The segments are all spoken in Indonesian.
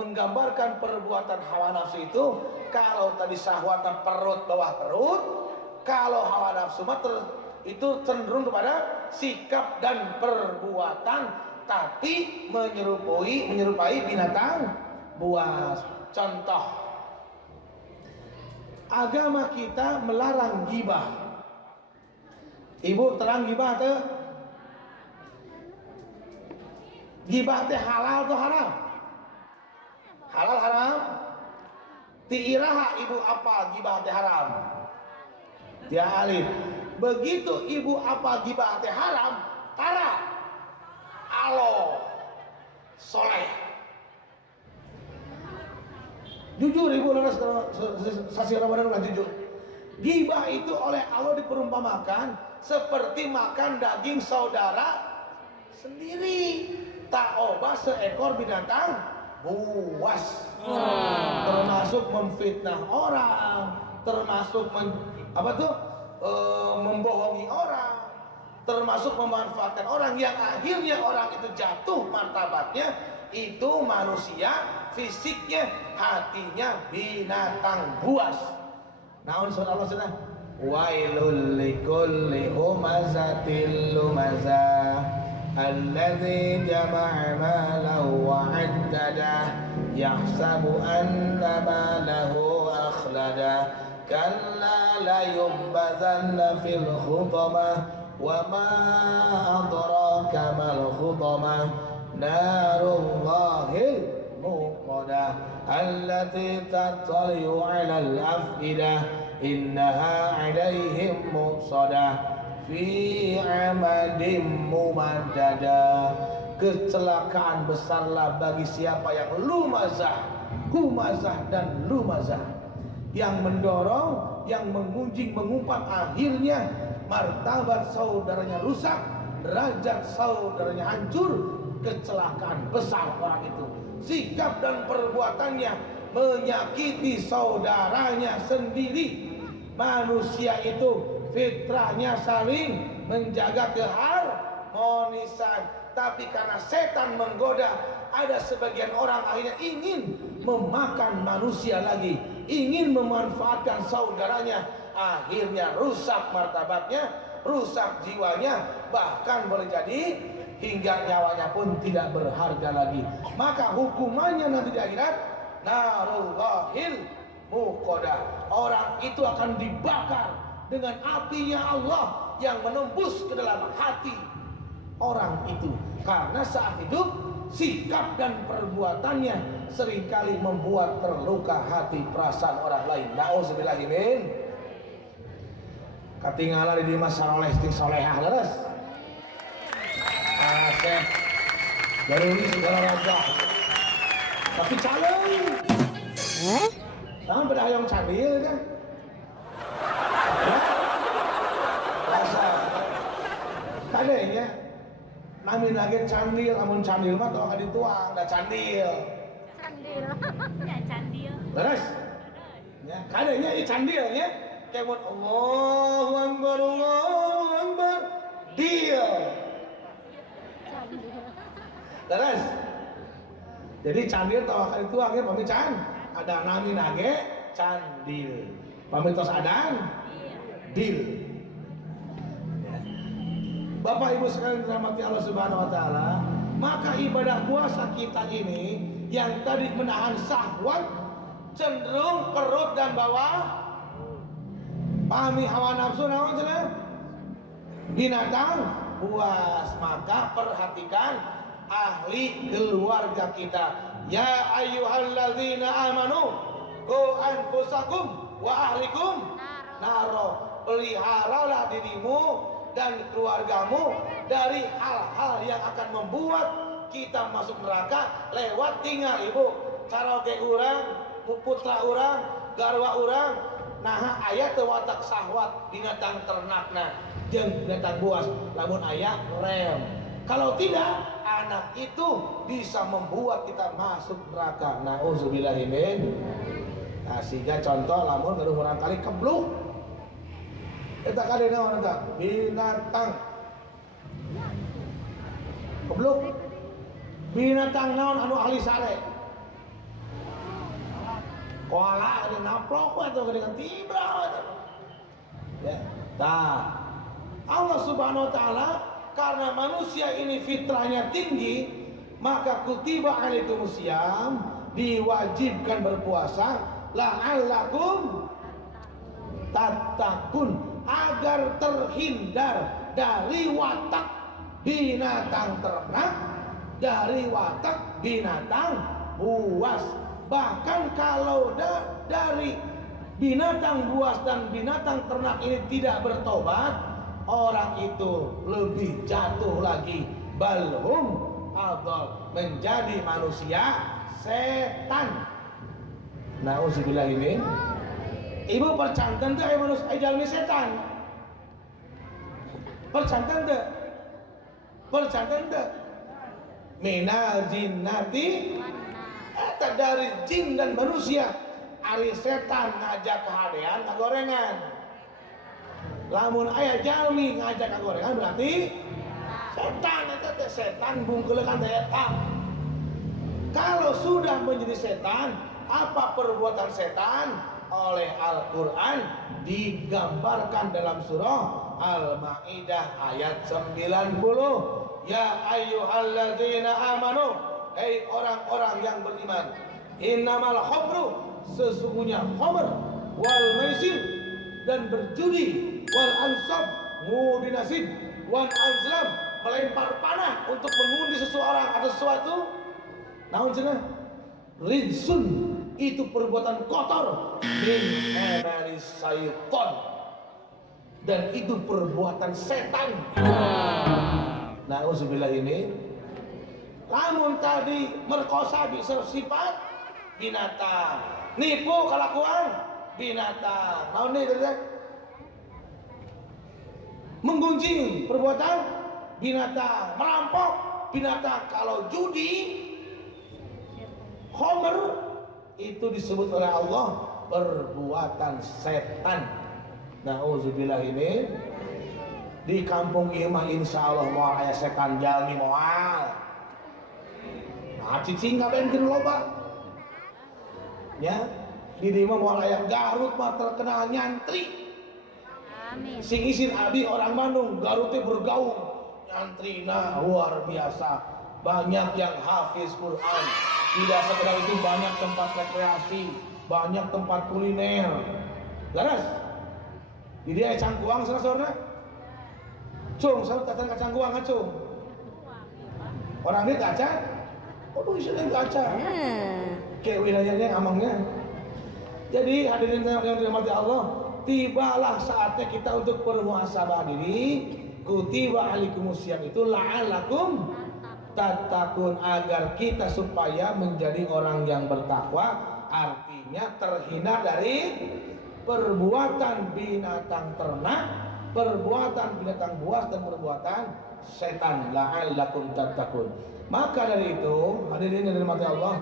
menggambarkan perbuatan hawa nafsu itu. Kalau tadi syahwatnya perut bawah perut, kalau hawa nafsu itu cenderung kepada sikap dan perbuatan, tapi menyerupai binatang buas. Contoh, agama kita melarang gibah. Ibu terang gibah tuh? Gibah teh halal atau haram? Halal haram? Tiiraha ibu apa gibah teh haram? Ya alif. Begitu ibu apa gibah teh haram, tara alo soleh. Jujur ibu laras sasi Ramadan kan jujur. Gibah itu oleh Allah diperumpamakan seperti makan daging saudara sendiri. Tak obah seekor binatang buas. Termasuk memfitnah orang, termasuk membohongi orang, termasuk memanfaatkan orang yang akhirnya orang itu jatuh martabatnya. Itu manusia fisiknya, hatinya binatang buas. Naon surah Allah sudah wailul likulli humazatil lumazah alladzi jama'a malahu wa 'addadah yahsabu anna malahu akhlada kalla la yumbazanna fil khutamah wa ma adraka mal khutamah narullahil muqadah allati tattali'u 'alal afidah innaha 'alaihim muqsadah fi 'amadim mumaddadah. Kecelakaan besarlah bagi siapa yang lumazah, humazah dan lumazah, yang mendorong, yang mengunjing, mengumpat, akhirnya martabat saudaranya rusak, derajat saudaranya hancur. Kecelakaan besar orang itu. Sikap dan perbuatannya menyakiti saudaranya sendiri. Manusia itu fitrahnya saling menjaga keharmonisan, tapi karena setan menggoda, ada sebagian orang akhirnya ingin memakan manusia lagi, ingin memanfaatkan saudaranya, akhirnya rusak martabatnya, rusak jiwanya, bahkan boleh jadi hingga nyawanya pun tidak berharga lagi. Maka hukumannya nanti di akhirat narullahil muqadah. Orang itu akan dibakar dengan apinya Allah yang menembus ke dalam hati orang itu. Karena saat hidup sikap dan perbuatannya seringkali membuat terluka hati perasaan orang lain. Nauzubillahimin. Katinggalan di masa oleh ting solehah leres. Aseh Garuni segala wajah tapi calon tangan pada hayang candil kan rasa kadenya nami lagi candil, namun candil mah tau kan dituang dah candil ya candil terus ya kadenya ini candilnya kayak buat Allahu Akbar dia terus jadi candil tau akan itu akhirnya pamit can ada nami nage candil pamit tos adan dil. Bapak Ibu sekalian dirahmati Allah Subhanahu wa taala, maka ibadah puasa kita ini yang tadi menahan syahwat cenderung perut dan bawah pahami hawa nafsu naon cenah binatang buas. Maka perhatikan ahli keluarga kita. Ya ayyuhalladzina amanu qu anfusakum wa ahlikum naro. Peliharalah dirimu dan keluargamu dari hal-hal yang akan membuat kita masuk neraka lewat tinggal ibu caroge urang, putra urang, garwa urang, nah aya teu watak syahwat binatang ternakna jeung binatang buas lamun aya rem. Kalau tidak, anak itu bisa membuat kita masuk neraka. Nauzubillahimin. Nah, sehingga contoh lamun urang kali kebluk. Eta kadena naon eta? Binatang. Kebluk. Binatang naon anu ahli sare? koala ada naplok atau dengan tibra. Ya, nah Allah Subhanahu Wa Taala karena manusia ini fitrahnya tinggi, maka kutiba alaikumusiyam, diwajibkan berpuasa, la'allakum tattaqun, agar terhindar dari watak binatang ternak, dari watak binatang buas. Bahkan kalau dari binatang buas dan binatang ternak ini tidak bertobat, orang itu lebih jatuh lagi, balhum adol, menjadi manusia setan. Nauzubillah ini. Ibu percantan tuh manusia jalmi setan. Percantan tuh. Percantan tuh. Minal jinnati, eta dari jin dan manusia. Ari setan ngajak kehadean kagorengan. Lamun aya jalmi ngajak kagorengan berarti setan. Eta teh setan bungkeulekan teh eta. Kalau sudah menjadi setan, apa perbuatan setan? Oleh Al-Quran digambarkan dalam surah Al-Ma'idah ayat 90. Ya ayyuhalladzina amanu, hei orang-orang yang beriman, innamal khamru, sesungguhnya khamr, wal maisir, dan berjudi, wal ansab, ngudi nasib, wal azlam, melempar panah untuk mengundi seseorang atau sesuatu, naon cenah, rinsun, itu perbuatan kotor, min amalis syaitan, dan itu perbuatan setan. Nauzubillah ini. Lamun tadi merkosa bisa sifat binatang, nipu kelakuan binatang, naon deui teh? Menggunjing perbuatan binatang, merampok binatang. Kalau judi, khamr, itu disebut oleh Allah perbuatan setan. Nauzubillah ini. Di kampung ieu mah insyaallah moal aya setan jalmi moal. Nah, cicing ngabenkeun loba. Ya, di dieu mah moal aya Garut mah terkenal nyantri. Amin. Sing isin abi orang Bandung, Garut teh bergaung. Nyantrina luar biasa. Banyak yang hafiz Quran. Tidak sekedar itu, banyak tempat rekreasi, banyak tempat kuliner. Laras, di dia cangkuang sana-sana. Cung, saya katakan kacangkuang kan cung. Orang dia kaca, oh di sini kaca. Kayak wilayahnya ngomongnya. Jadi hadirin yang dirahmati Allah, tibalah saatnya kita untuk bermuhasabah diri. Kutiba alaikumusiyam itu la'allakum tattaqun, agar kita supaya menjadi orang yang bertakwa, artinya terhindar dari perbuatan binatang ternak, perbuatan binatang buas, dan perbuatan setan. La'allakum tattaqun. Maka dari itu, hadirin yang dirahmati Allah,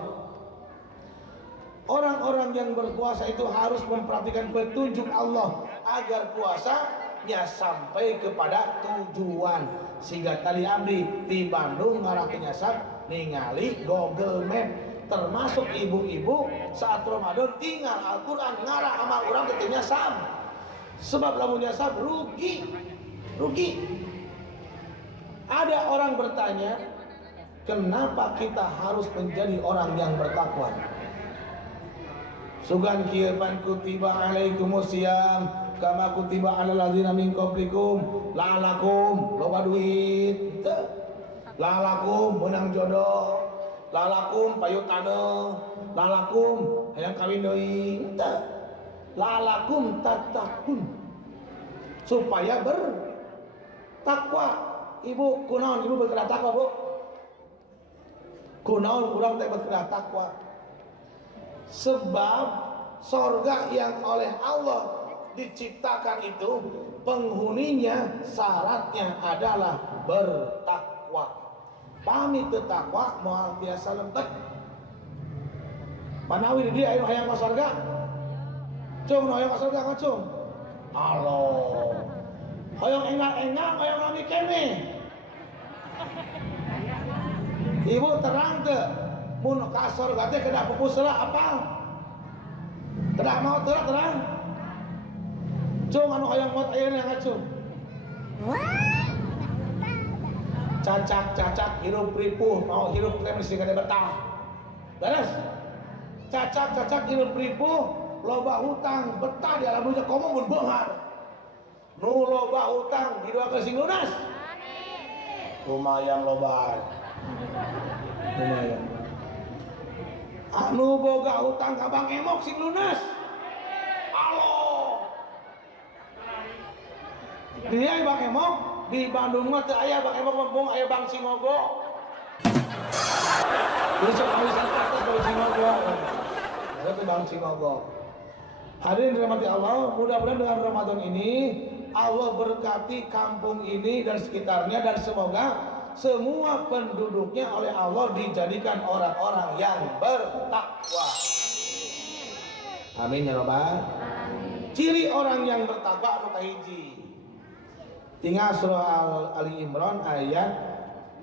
orang-orang yang berpuasa itu harus memperhatikan petunjuk Allah agar puasanya sampai kepada tujuan. Sehingga tadi abdi di Bandung ngarah ke nyasar ningali Google Map, termasuk ibu-ibu saat Ramadan tinggal Al-Quran ngarah amal orang ke nyasar. Sebab lamun nyasar rugi. Ada orang bertanya, kenapa kita harus menjadi orang yang bertakwa? Sugan kieu pan kutiba alaikumusiyam kama kutiba alal ladzina min qablikum la'alakum loba duit, la'alakum menang jodoh, la'alakum payu taneuh, la'alakum hayang kawin deui, la'alakum tattaqun, supaya bertakwa. Ibu kunaon ibu berkedah takwa, Bu? Kunaon urang teh berkedah takwa? Sebab sorga yang oleh Allah diciptakan itu penghuninya syaratnya adalah bertakwa. Pamit bertakwa moal biasa lempet. Manawi di dia hayang ka sorga? Cung hayang ka sorga ka cung? Aloh. Hayang engang-engang hayang lami kene. Ibu terang teu mun ka sorga teh kada pupus heula apal? Terang mau terang. Cung anu hoyong mot aya yang ngacung. Cacak hirup ripuh mau hirup teh mesti kada betah. Beres. Cacak hirup ripuh loba hutang betah di alam dunya komo mun beunghar. Nu loba hutang didoakeun sing lunas. Lumayan loba. Lumayan. Anu boga hutang ka Bang Emok sing lunas. Allah. Dia Bang Emok di Bandung mah teu aya Bang Emok mumpung aya Bang Simogo. Terus bisa atas Bang Simogo. Itu Bang Simogo. Hadirin dirahmati Allah, mudah-mudahan dengan Ramadan ini Allah berkati kampung ini dan sekitarnya dan semoga semua penduduknya oleh Allah dijadikan orang-orang yang bertakwa. Amin ya Rabbal. Ciri orang yang bertakwa anu kahiji. Tinggal surah Ali Imran ayat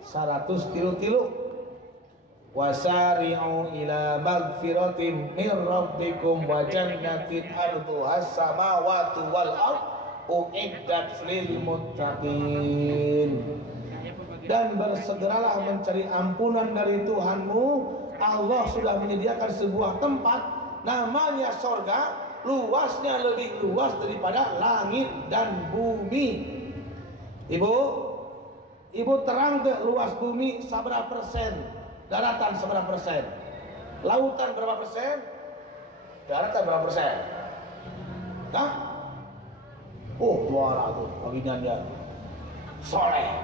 133. Wasari'u ila magfiratin min rabbikum wa jannatin arduhas samawati wal ard uiddat lil muttaqin. Dan bersegeralah mencari ampunan dari Tuhanmu. Allah sudah menyediakan sebuah tempat namanya sorga, luasnya lebih luas daripada langit dan bumi. Ibu terang ke luas bumi seberapa persen? Daratan seberapa persen? Lautan berapa persen? Daratan berapa persen? Hah? 200 bagiannya soleh.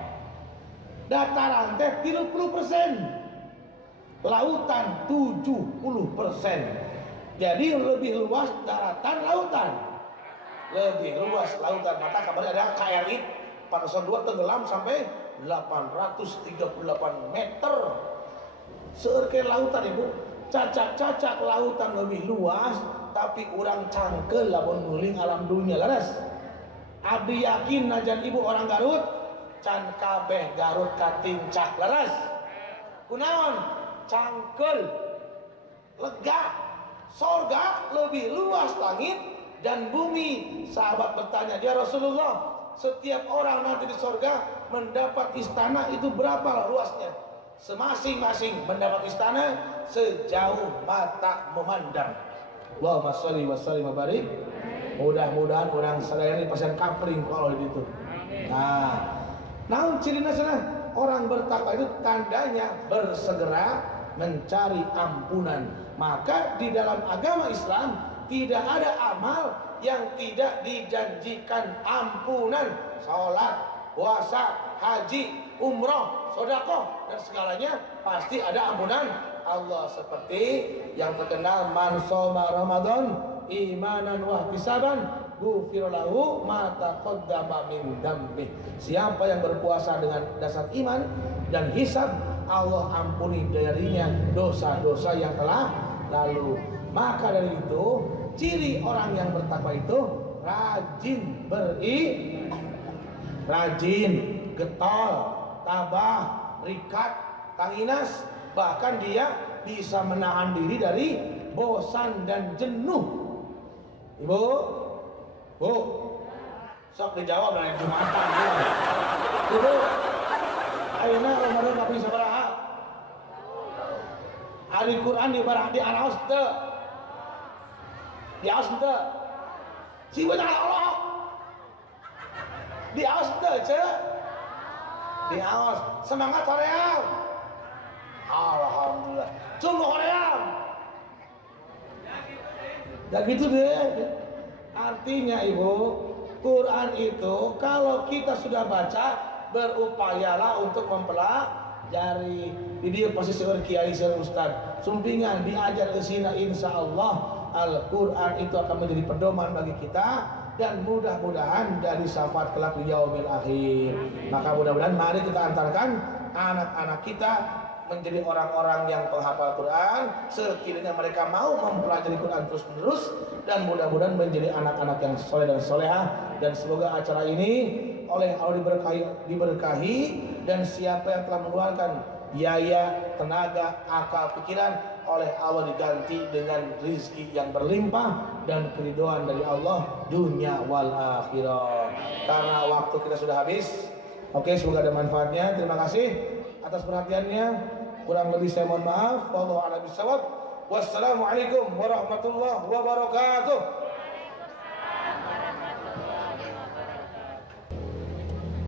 Dataran teh 30%, lautan 70%. Jadi lebih luas daratan lautan, lebih luas lautan. Maka kabarnya ada KRI 402 tenggelam sampai 838 meter. Seurke lautan ibu, cacak lautan lebih luas, tapi orang cangkel lamun nguling alam dunia laras. Abdi yakin najan ibu orang Garut, can kabeh Garut katincak laras. Kunaon? Cangkel, lega, sorga lebih luas langit dan bumi. Sahabat bertanya, ya Rasulullah, setiap orang nanti di sorga mendapat istana itu berapa luasnya? Semasing-masing mendapat istana sejauh mata memandang. Allahumma sholli wa sallim wa barik. Mudah-mudahan orang sadayana pasien kapling kalau itu. Nah, naon cirina sana? Orang bertakwa itu tandanya bersegera mencari ampunan. Maka di dalam agama Islam tidak ada amal yang tidak dijanjikan ampunan. Salat, puasa, haji, umroh, sedekah dan segalanya pasti ada ampunan Allah. Seperti yang terkenal man shoma Ramadan imanan wa ihtisaban ghufira lahu ma taqaddama min dzambi. Siapa yang berpuasa dengan dasar iman dan hisab, Allah ampuni darinya dosa-dosa yang telah lalu. Maka dari itu ciri orang yang bertakwa itu rajin, getol, tabah, rikat, tanginas, bahkan dia bisa menahan diri dari bosan dan jenuh. Ibu, Bu, sok dijawab dari Jumatan. Ibu, ayeuna Ramadan tapi sabaraha? Hari Quran di araos teu? Di aos teu? Si bocah Allah. Di aos teu, ce? Di aos. Semangat hoream. Alhamdulillah. Sungguh hoream. Ya gitu deh. Artinya ibu, Quran itu kalau kita sudah baca, berupayalah untuk mempelajari. Di dia posisi kiai sir ustad. Sumpingan diajar kesina, insya Allah Al-Quran itu akan menjadi pedoman bagi kita dan mudah-mudahan dari syafaat kelak di yaumil akhir. Maka mudah-mudahan mari kita antarkan anak-anak kita menjadi orang-orang yang penghafal Quran, sekiranya mereka mau mempelajari Quran terus-menerus, dan mudah-mudahan menjadi anak-anak yang soleh dan solehah. Dan semoga acara ini oleh Allah diberkahi, dan siapa yang telah mengeluarkan biaya, tenaga, akal, pikiran, oleh Allah diganti dengan rizki yang berlimpah dan keridhaan dari Allah dunia wal akhirah. Karena waktu kita sudah habis. Oke, semoga ada manfaatnya. Terima kasih atas perhatiannya. Kurang lebih saya mohon maaf. Wallahu a'lam bishawab. Wassalamualaikum warahmatullahi wabarakatuh.